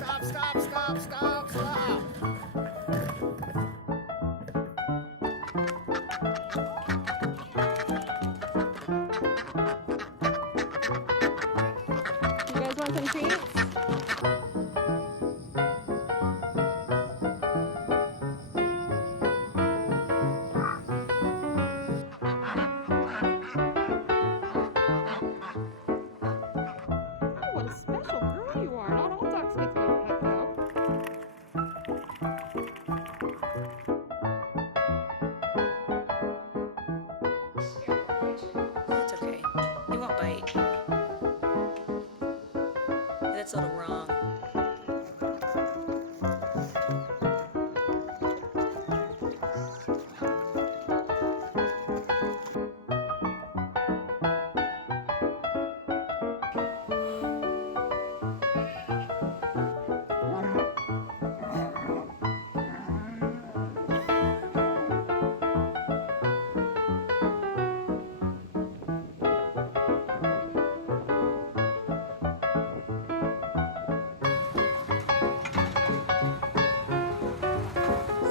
You guys want some treats? Oh, what a special girl you are. Not all dogs get to go to Petco. It's okay. He won't bite. That's a little wrong.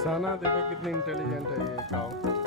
साना देखो कितनी intelligent है ये काऊ।